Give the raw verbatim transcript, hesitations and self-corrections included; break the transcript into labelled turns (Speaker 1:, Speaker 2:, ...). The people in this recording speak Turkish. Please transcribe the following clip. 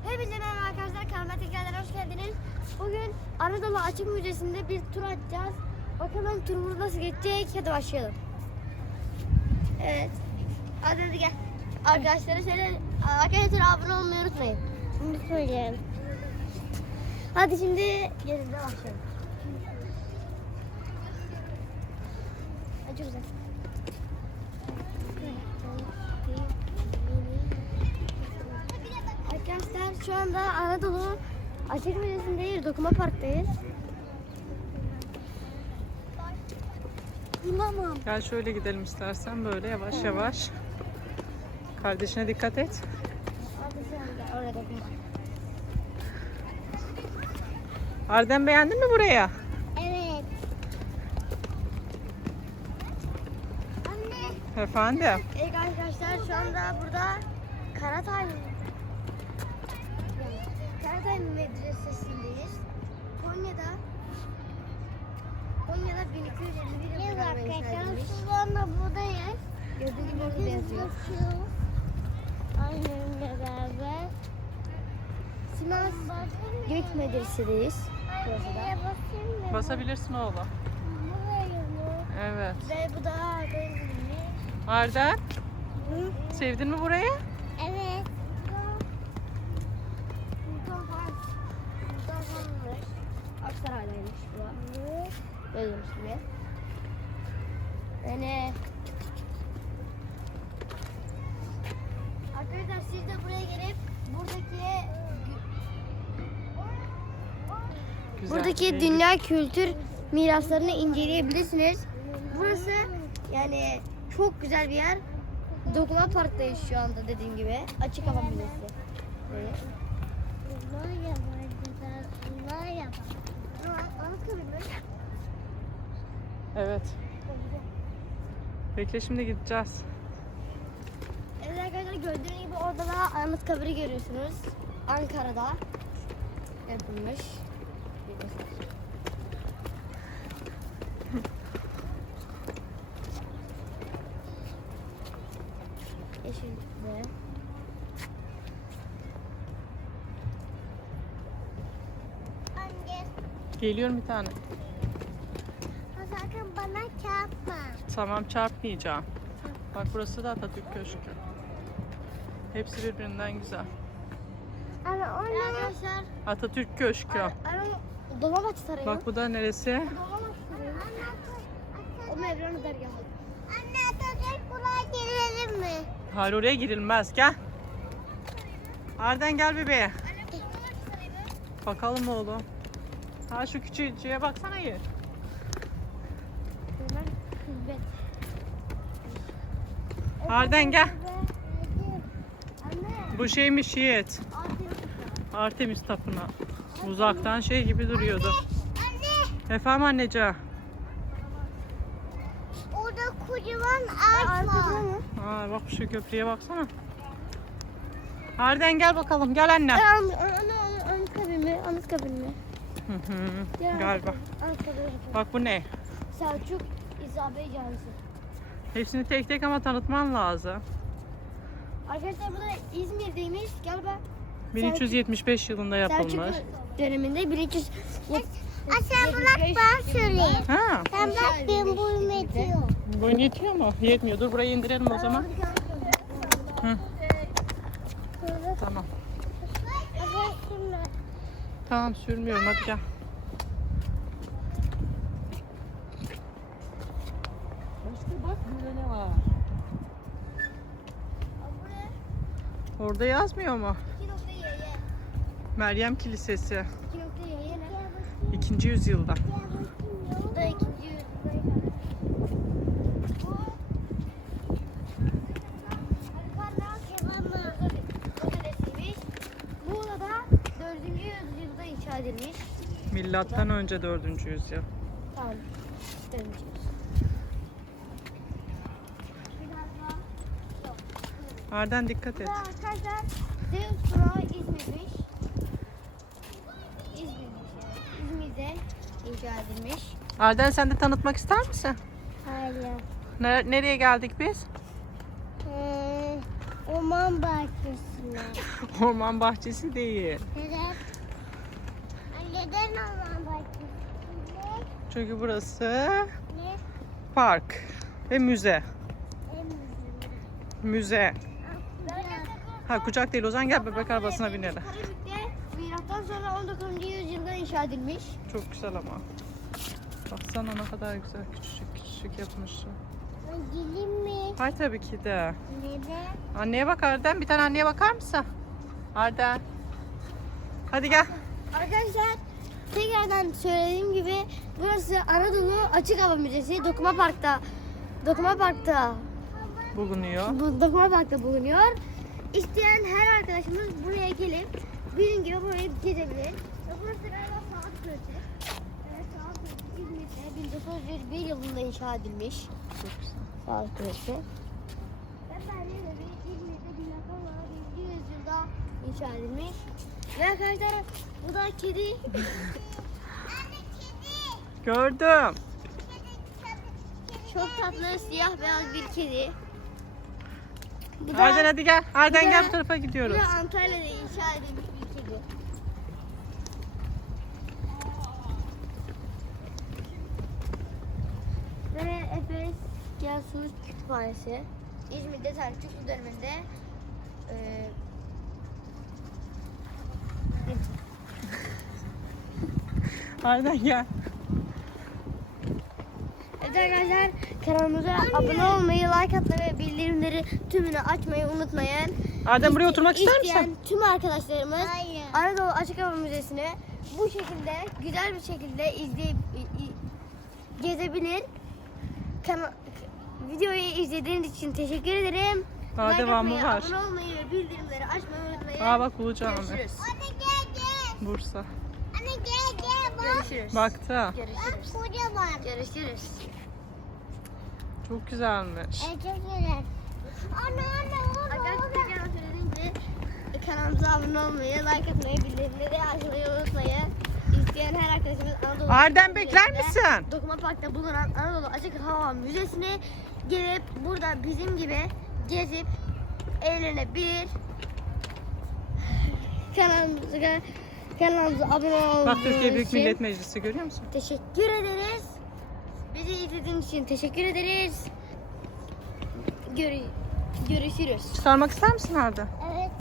Speaker 1: Hepinize merhaba arkadaşlar, kanalıma tekrardan hoş geldiniz. Bugün Anadolu Açık Müzesi'nde bir tur atacağız. Bakalım turumuz nasıl geçecek, hadi başlayalım. Evet, hadi hadi gel. Arkadaşlara söyle, arkadaşlar abone olmayı unutmayın. Bunu söyleyeyim. Hadi şimdi gezimize başlayalım. Hadi çok güzel. Arkadaşlar şu anda Anadolu Açık Müzesi'ndeyiz, Dokuma Park'tayız. İmamım.
Speaker 2: Gel şöyle gidelim istersen, böyle yavaş yavaş. Kardeşine dikkat et.
Speaker 1: Orada dokuma.
Speaker 2: Arden, beğendin mi buraya?
Speaker 1: Evet. Anne.
Speaker 2: Efendim?
Speaker 1: Evet arkadaşlar şu anda burada Karatay Karatay Medresesi'ndeyiz. Konya'da Konya'da bin iki yüz elli bir yılında inşa edilmiş. Şu anda buradayız. Gördüğünüz gibi orada yazıyor. Annemle beraber Simas Gök Medresesi'deyiz. Burası da.
Speaker 2: Basabilirsin oğlum. Evet.
Speaker 1: Ve bu da
Speaker 2: Arden,
Speaker 1: Hı?
Speaker 2: sevdin mi burayı?
Speaker 1: Evet. Sultan Han. Sultan Han'mış. Aksaray'daymış bu. Böyleymiş gibi. Yani arkadaşlar siz de buraya gelip buradaki
Speaker 2: Güzel.
Speaker 1: buradaki
Speaker 2: Ee,
Speaker 1: dünya kültür miraslarını inceleyebilirsiniz. Burası yani çok güzel bir yer. Dokuma Park'tayız şu anda dediğim gibi. Açık hava müzesi. Evet.
Speaker 2: Evet. Bekle, şimdi gideceğiz.
Speaker 1: Evet arkadaşlar, gördüğünüz gibi orada da Anıtkabir'i görüyorsunuz. Ankara'da yapılmış. Yeşillikle. Anne.
Speaker 2: Geliyorum bir tane.
Speaker 1: Sakın bana çarpma.
Speaker 2: Tamam, çarpmayacağım. Bak, burası da Atatürk Köşkü. Hepsi birbirinden güzel.
Speaker 1: Ama orada arkadaşlar.
Speaker 2: Atatürk Köşkü.
Speaker 1: Ama Dolmabahçe Sarayı.
Speaker 2: Bak, bu da neresi?
Speaker 1: Dolmabahçe Sarayı. O Mevlana dergahı. Anne, Atatürk buraya girelim mi?
Speaker 2: Hayır, oraya girilmez. Gel. Arden, gel bebeğe. Bakalım oğlum. Ha, şu küçücüğe baksana yer.
Speaker 1: Bunlar hizmet.
Speaker 2: Arden, gel.
Speaker 1: Anne.
Speaker 2: Bu şeymiş Yiğit.
Speaker 1: Artemis.
Speaker 2: Artemis Tapınağı. Uzaktan şey gibi duruyordu.
Speaker 1: Anne.
Speaker 2: Efendim anneciğim.
Speaker 1: Orada kocaman ağaç var.
Speaker 2: Aa, bak şu köprüye baksana. Arden, gel bakalım. Gel anne.
Speaker 1: Anne, anne, Anıtkabir mi? Anıtkabir mi?
Speaker 2: Hı hı.
Speaker 1: Ya,
Speaker 2: Galiba.
Speaker 1: Anıtkabir.
Speaker 2: Bak, bu ne?
Speaker 1: Selçuk İsa Bey Camisi.
Speaker 2: Hepsini tek tek ama tanıtman lazım.
Speaker 1: Arkadaşlar bu da İzmir'deymiş galiba.
Speaker 2: bin üç yüz yetmiş beş yılında yapılmış.
Speaker 1: Selçuk döneminde bin üç yüz Sen bırak ben söyleyeyim.
Speaker 2: Ha,
Speaker 1: Sen bırak benim boyum yetiyor.
Speaker 2: boyun yetiyor mu? Yetmiyor. Dur, burayı indirelim o zaman. Hı. Tamam. Tamam, sürmüyorum. Hadi gel. Başka bak, burada ne var? Orada yazmıyor mu? Meryem Kilisesi. ikinci yüzyılda.
Speaker 1: Bu da ikinci yüzyılda. Bu da dördüncü yüzyılda inşa edilmiş.
Speaker 2: Milattan önce dördüncü yüzyıl.
Speaker 1: Tamam. Dördüncü yüzyıl.
Speaker 2: Arden, dikkat et.
Speaker 1: Bu da arkadaşlar Zeus Durağı İzmir'miş. İzmir'miş yani. İzmir'de inşa edilmiş.
Speaker 2: Arden, sen de tanıtmak ister misin?
Speaker 1: Hayır.
Speaker 2: Ne- nereye geldik biz?
Speaker 1: Ee, orman bahçesi. anne.
Speaker 2: Orman bahçesi değil.
Speaker 1: Neden? Neden orman bahçesi?
Speaker 2: Çünkü burası
Speaker 1: Ne?
Speaker 2: park ve müze.
Speaker 1: En
Speaker 2: Müze.
Speaker 1: Böyle
Speaker 2: Ha kucak değil, o zaman gel bebek arabasına binelim.
Speaker 1: Karabük'te milattan sonra on dokuzuncu yüzyılda inşa edilmiş.
Speaker 2: Çok güzel ama. Baksana ne kadar güzel, küçücük küçücük yapmışlar.
Speaker 1: Gelin mi?
Speaker 2: Hay tabii ki de.
Speaker 1: Neden?
Speaker 2: Anneye bak Arden, bir tane anneye bakar mısın? Arden. Hadi gel.
Speaker 1: Arkadaşlar tekrardan söylediğim gibi burası Anadolu Açık Hava Müzesi. Dokuma Park'ta Dokuma Park'ta
Speaker 2: Bulunuyor.
Speaker 1: bu Dokuma Park'ta bulunuyor. İsteyen her arkadaşımız buraya gelip bizim gibi burayı gezebilir. Ve burası galiba Saat Kulesi. Evet, Saat Kulesi İzmir'de bin dokuz yüz bir yılında inşa edilmiş.
Speaker 2: Çok güzel.
Speaker 1: Saat Kulesi. Ve Berlin'de de İzmir'de bin dokuz yüz yüzyılda inşa edilmiş. Ve arkadaşlar bu da kedi.
Speaker 2: Gördüm.
Speaker 1: Çok tatlı siyah beyaz bir kedi. Bu da,
Speaker 2: Arden hadi gel. Arden
Speaker 1: bu
Speaker 2: gel
Speaker 1: da-
Speaker 2: bu tarafa
Speaker 1: bu
Speaker 2: gidiyoruz.
Speaker 1: da Antalya'da inşa edilmiş bir kedi. Ve Efes Yasu Kütüphanesi. İzmir'de Selçuklu döneminde eee
Speaker 2: Arden gel.
Speaker 1: Evet arkadaşlar, kanalımıza abone olmayı, like atmayı ve bildirimleri tümünü açmayı unutmayın.
Speaker 2: Arden buraya oturmak ister
Speaker 1: İsteyen
Speaker 2: misin?
Speaker 1: tüm arkadaşlarımız Anadolu Açık Hava Müzesi'ni bu şekilde güzel bir şekilde izleyip i- i- gezebilir. Kana- videoyu izlediğiniz için teşekkür ederim.
Speaker 2: Daha
Speaker 1: Like
Speaker 2: devamı
Speaker 1: atmayı,
Speaker 2: var.
Speaker 1: Abone olmayı ve bildirimleri açmayı unutmayın.
Speaker 2: Aa bak bulacağım.
Speaker 1: Görüşürüz.
Speaker 3: Anne gel gel.
Speaker 2: Bursa.
Speaker 3: Anne gel gel bak.
Speaker 1: Görüşürüz.
Speaker 2: Baktım.
Speaker 1: Görüşürüz.
Speaker 3: Kocaman.
Speaker 1: Görüşürüz.
Speaker 2: Çok güzelmiş.
Speaker 3: E, çok güzel. Anne anne orada
Speaker 1: Arkadaşlar
Speaker 3: orada.
Speaker 1: tekrar söylediğim gibi kanalımıza abone olmayı, like atmayı, bildirimleri açmayı unutmayın. İsteyen her arkadaşımız Anadolu
Speaker 2: Arden
Speaker 1: Açık
Speaker 2: bekler
Speaker 1: Müzesi'nde,
Speaker 2: misin?
Speaker 1: Dokuma Park'ta bulunan Anadolu Açık Hava Müzesi'ne gelip burada bizim gibi gezip eğlenebilir. Kanalımıza, kanalımıza abone olmayı
Speaker 2: Bak Türkiye Büyük
Speaker 1: için
Speaker 2: Millet Meclisi görüyor musun?
Speaker 1: teşekkür ederiz. Bizi izlediğiniz için teşekkür ederiz. Görü- görüşürüz.
Speaker 2: Çıkarmak ister misin Arden?